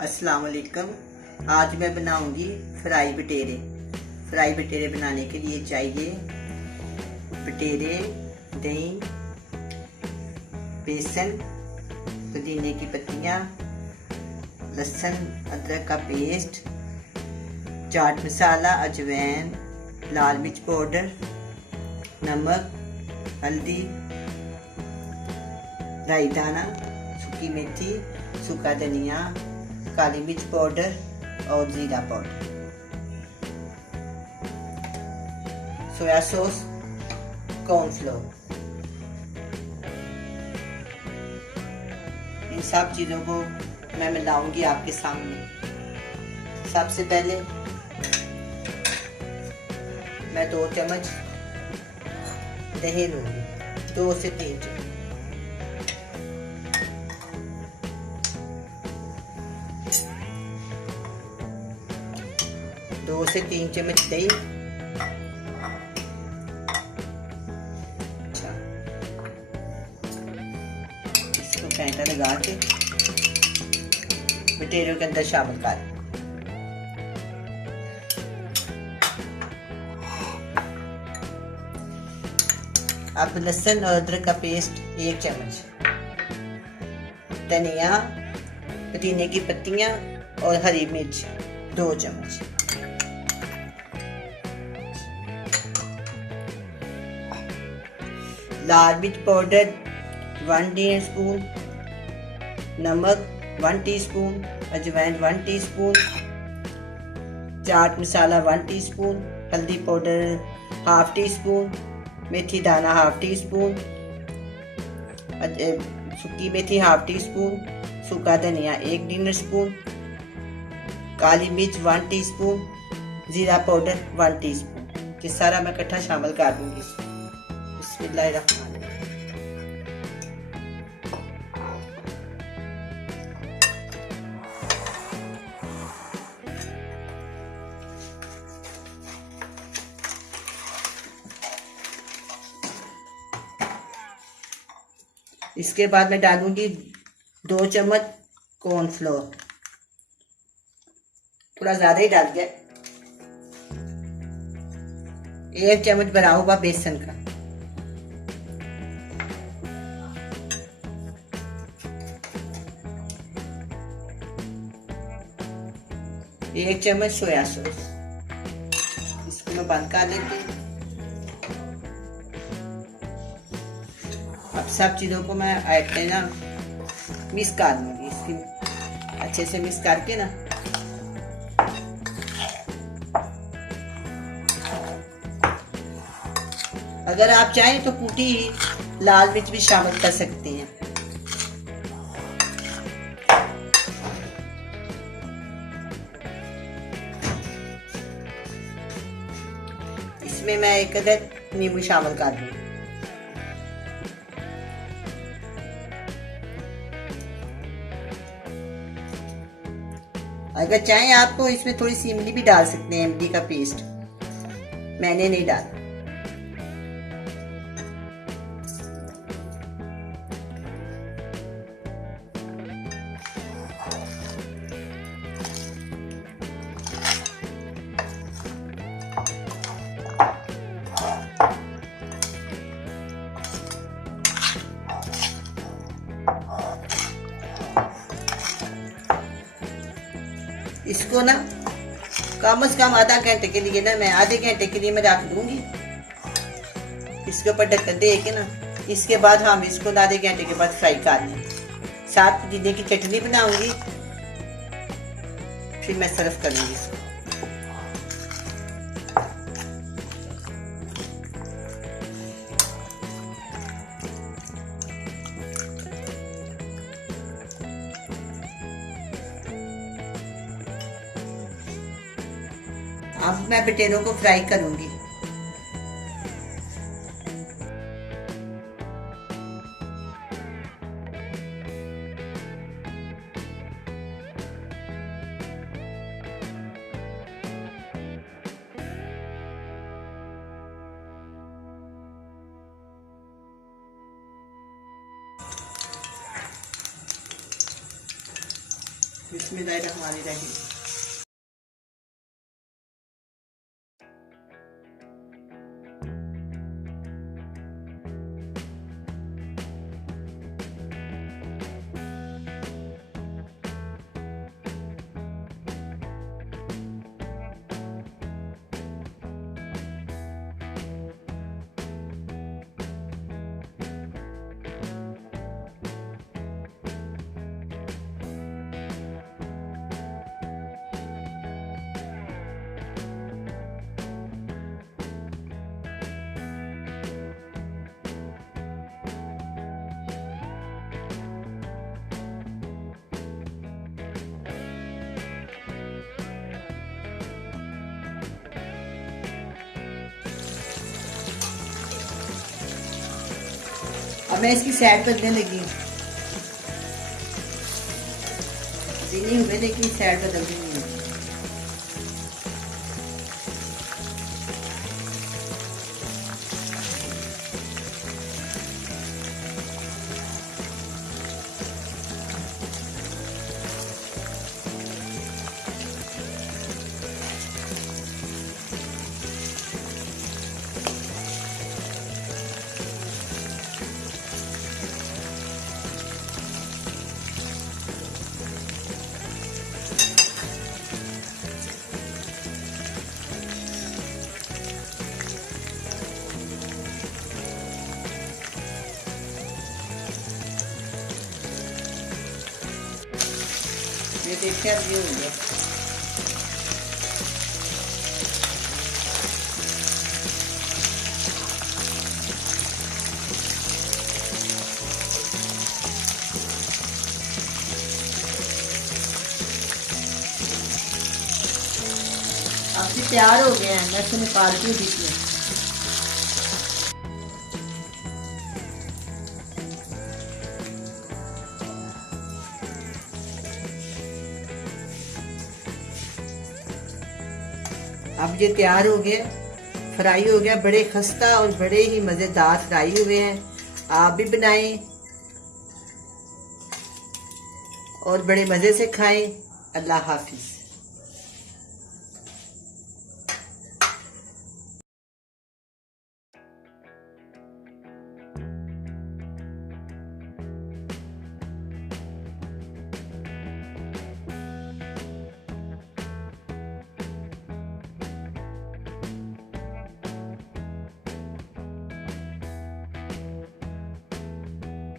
अस्सलाम वालेकुम। आज मैं बनाऊंगी फ्राई बटेरे। फ्राई बटेरे बनाने के लिए चाहिए बटेरे, दही, बेसन, पुदीने की पत्तियाँ, लहसुन अदरक का पेस्ट, चाट मसाला, अजवाइन, लाल मिर्च पाउडर, नमक, हल्दी, राई दाना, सूखी मेथी, सूखा धनिया, काली मिर्च पाउडर और जीरा पाउडर, सोया सॉस, कॉर्नफ्लोर। इन सब चीज़ों को मैं मिलाऊंगी आपके सामने। सबसे पहले मैं 2 चम्मच दही लूंगी, 2 से 3 चम्मच। दो से 3 चम्मच दही। अच्छा, इसको फेंटा लगा के बटेरों के अंदर शामिल कर। अब लहसुन और अदरक का पेस्ट 1 चम्मच, धनिया, पुदीने की पत्तियां और हरी मिर्च 2 चम्मच, लाल मिर्च पाउडर 1 टीस्पून, नमक 1 टीस्पून, अजवाइन 1 टीस्पून, चाट मसाला 1 टीस्पून, हल्दी पाउडर 1/2 टीस्पून, मेथी दाना 1/2 टीस्पून, सूखी मेथी 1/2 टीस्पून, सूखा धनिया 1 टी स्पून, काली मिर्च 1 टीस्पून, जीरा पाउडर 1 टीस्पून। ये सारा मैं इकट्ठा शामिल कर दूंगी इसमें। बिस्मिल्लाहिर्रहमानिर्रहीम। इसके बाद मैं डालूंगी 2 चम्मच कॉर्नफ्लोर, थोड़ा ज्यादा ही डाल दिया। 1 चम्मच भरा हुआ बेसन का, 1 चम्मच सोया सॉस। इसको मैं बंद कर लेती हूँ। अब सब चीजों को मैं ऐड ना मिक्स कर लूंगी, इसकी अच्छे से मिक्स करके ना। अगर आप चाहें तो कूटी लाल मिर्च भी शामिल कर सकते हैं। इसमें मैं 1 अदद नींबू शामिल कर दूंगी। अगर चाहें आप तो इसमें थोड़ी सी इमली भी डाल सकते हैं, इमली का पेस्ट। मैंने नहीं डाला। इसको ना कम से कम आधा घंटे के लिए ना, मैं आधे घंटे के लिए मैं रख दूंगी। इसके ऊपर ढक्कन दे के ना, इसके बाद हम इसको आधे घंटे के बाद फ्राई कर लेंगे। साथ पुदीने की चटनी बनाऊंगी, फिर मैं सर्व करूंगी इसको। अब मैं बटेरों को फ्राई करूंगी। बिस्मिल्लाहिर्रहमानिर्रहीम। अब मैं इसकी साइड बदलने लगी हूँ। नहीं हुए लेकिन साइड बदल दूंगी। ये देखिए अब ये हो गया। अब ये तैयार हो गए हैं। मैं इसको निकालती हूँ बीच में। अब ये तैयार हो गया, फ्राई हो गया। बड़े खस्ता और बड़े ही मज़ेदार फ्राई हुए हैं। आप भी बनाएं और बड़े मज़े से खाएं। अल्लाह हाफिज़।